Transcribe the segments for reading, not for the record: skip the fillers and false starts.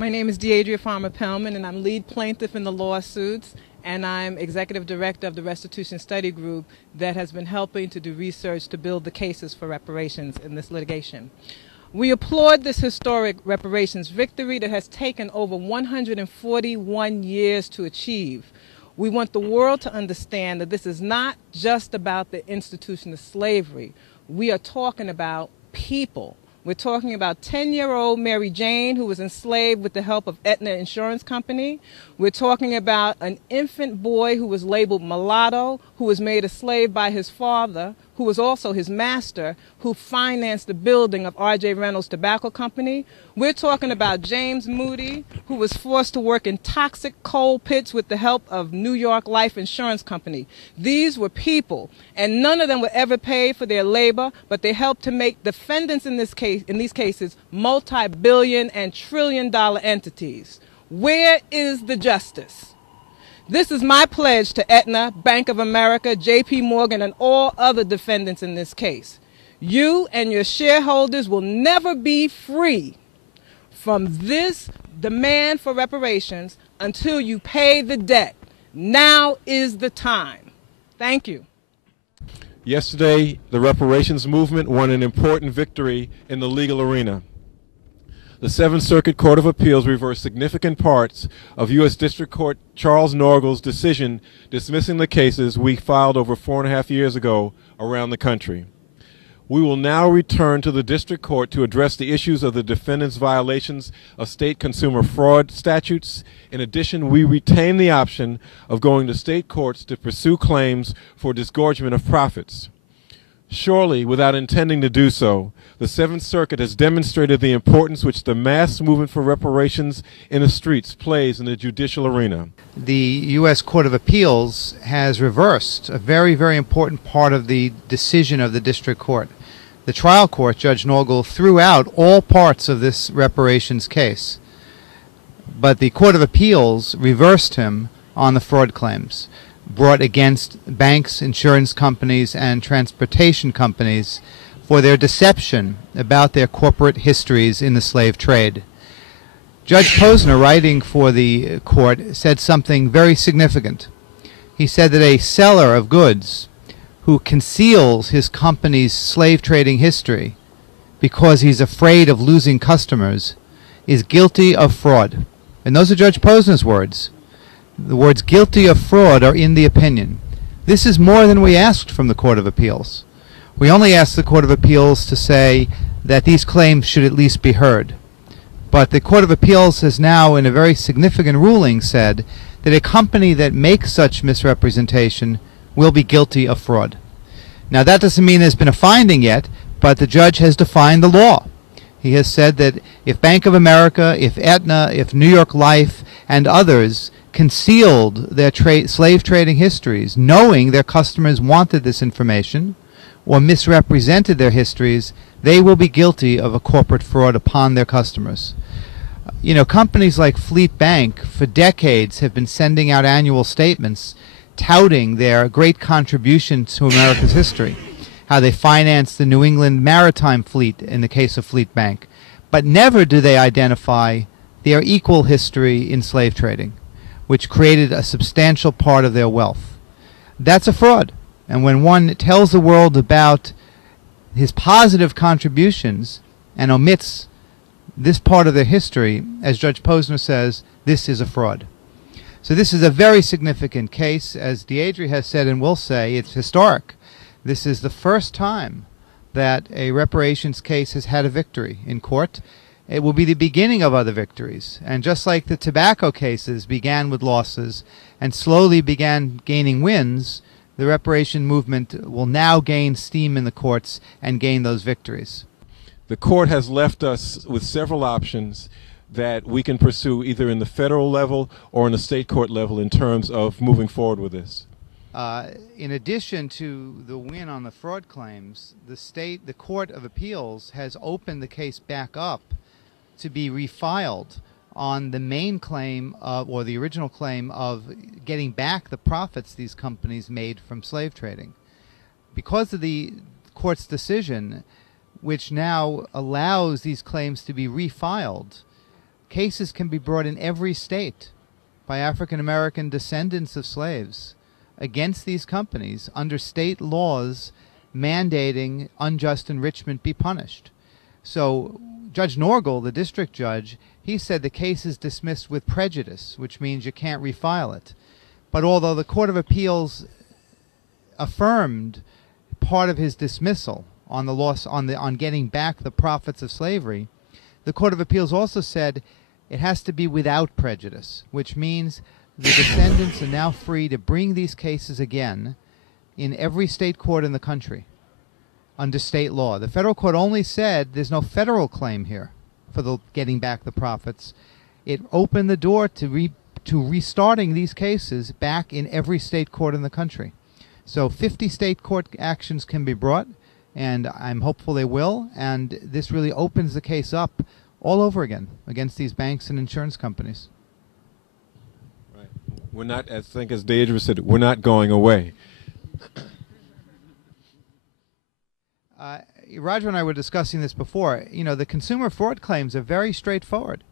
My name is Deidre Farmer-Pellman, and I'm lead plaintiff in the lawsuits, and I'm executive director of the Restitution Study Group that has been helping to do research to build the cases for reparations in this litigation. We applaud this historic reparations victory that has taken over 141 years to achieve. We want the world to understand that this is not just about the institution of slavery. We are talking about people. We're talking about 10-year-old Mary Jane, who was enslaved with the help of Aetna Insurance Company. We're talking about an infant boy who was labeled mulatto, who was made a slave by his father, who was also his master, who financed the building of R.J. Reynolds Tobacco Company. We're talking about James Moody, who was forced to work in toxic coal pits with the help of New York Life Insurance Company. These were people, and none of them were ever paid for their labor, but they helped to make defendants in these cases multi-billion and trillion-dollar entities. Where is the justice? This is my pledge to Aetna, Bank of America, J.P. Morgan, and all other defendants in this case. You and your shareholders will never be free from this demand for reparations until you pay the debt. Now is the time. Thank you. Yesterday, the reparations movement won an important victory in the legal arena. The Seventh Circuit Court of Appeals reversed significant parts of U.S. District Court Charles Norgel's decision dismissing the cases we filed over 4.5 years ago around the country. We will now return to the District Court to address the issues of the defendants' violations of state consumer fraud statutes. In addition, we retain the option of going to state courts to pursue claims for disgorgement of profits. Surely, without intending to do so, the Seventh Circuit has demonstrated the importance which the mass movement for reparations in the streets plays in the judicial arena. The U.S. Court of Appeals has reversed a very, very important part of the decision of the District Court. The trial court, Judge Norgel, threw out all parts of this reparations case, but the Court of Appeals reversed him on the fraud claims brought against banks, insurance companies, and transportation companies for their deception about their corporate histories in the slave trade. Judge Posner, writing for the court, said something very significant. He said that a seller of goods who conceals his company's slave trading history because he's afraid of losing customers is guilty of fraud. And those are Judge Posner's words. The words guilty of fraud are in the opinion. This is more than we asked from the Court of Appeals. We only asked the Court of Appeals to say that these claims should at least be heard. But the Court of Appeals has now, in a very significant ruling, said that a company that makes such misrepresentation will be guilty of fraud. Now, that doesn't mean there's been a finding yet, but the judge has defined the law. He has said that if Bank of America, if Aetna, if New York Life, and others concealed their slave trading histories, knowing their customers wanted this information, or misrepresented their histories, they will be guilty of a corporate fraud upon their customers. You know, companies like Fleet Bank for decades have been sending out annual statements touting their great contribution to America's history, how they financed the New England maritime fleet in the case of Fleet Bank, but never do they identify their equal history in slave trading, which created a substantial part of their wealth. That's a fraud. And when one tells the world about his positive contributions and omits this part of their history, as Judge Posner says, this is a fraud. So this is a very significant case. As Deidre has said and will say, it's historic. This is the first time that a reparations case has had a victory in court. It will be the beginning of other victories. And just like the tobacco cases began with losses and slowly began gaining wins, the reparation movement will now gain steam in the courts and gain those victories. The court has left us with several options that we can pursue either in the federal level or in the state court level in terms of moving forward with this. In addition to the win on the fraud claims, the Court of Appeals has opened the case back up to be refiled on the main claim or the original claim of getting back the profits these companies made from slave trading. Because of the court's decision, which now allows these claims to be refiled, cases can be brought in every state by African American descendants of slaves against these companies under state laws mandating unjust enrichment be punished. So Judge Norgal, the district judge, he said the case is dismissed with prejudice, which means you can't refile it. But although the Court of Appeals affirmed part of his dismissal on the loss on getting back the profits of slavery, the Court of Appeals also said it has to be without prejudice, which means the descendants are now free to bring these cases again in every state court in the country under state law. The federal court only said there's no federal claim here for the getting back the profits. It opened the door to restarting these cases back in every state court in the country. So 50 state court actions can be brought, and I'm hopeful they will, and this really opens the case up all over again against these banks and insurance companies. Right. We're not, I think as Deidre said, we're not going away. Roger and I were discussing this before. You know, the consumer fraud claims are very straightforward.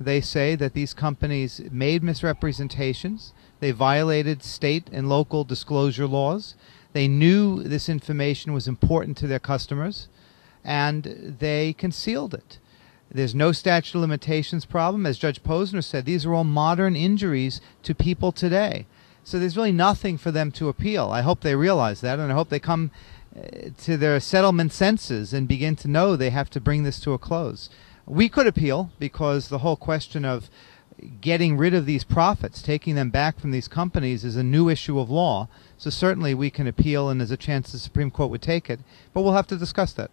They say that these companies made misrepresentations. They violated state and local disclosure laws. They knew this information was important to their customers, and they concealed it. There's no statute of limitations problem. As Judge Posner said, these are all modern injuries to people today. So there's really nothing for them to appeal. I hope they realize that, and I hope they come to their settlement senses and begin to know they have to bring this to a close. We could appeal because the whole question of getting rid of these profits, taking them back from these companies, is a new issue of law. So certainly we can appeal, and there's a chance the Supreme Court would take it, but we'll have to discuss that.